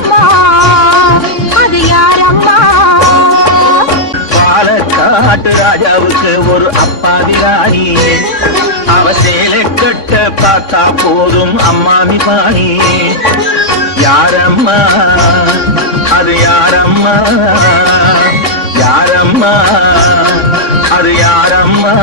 யாரம்மா அது யாரம்மா பாலக்காட்டு ராஜாவுக்கு ஒரு அப்பாவி ராணி அவ சேலை கட்ட பார்த்தா போதும் அம்மாமி பாணி யாரம்மா அது யாரம்மா யாரம்மா அது யாரம்மா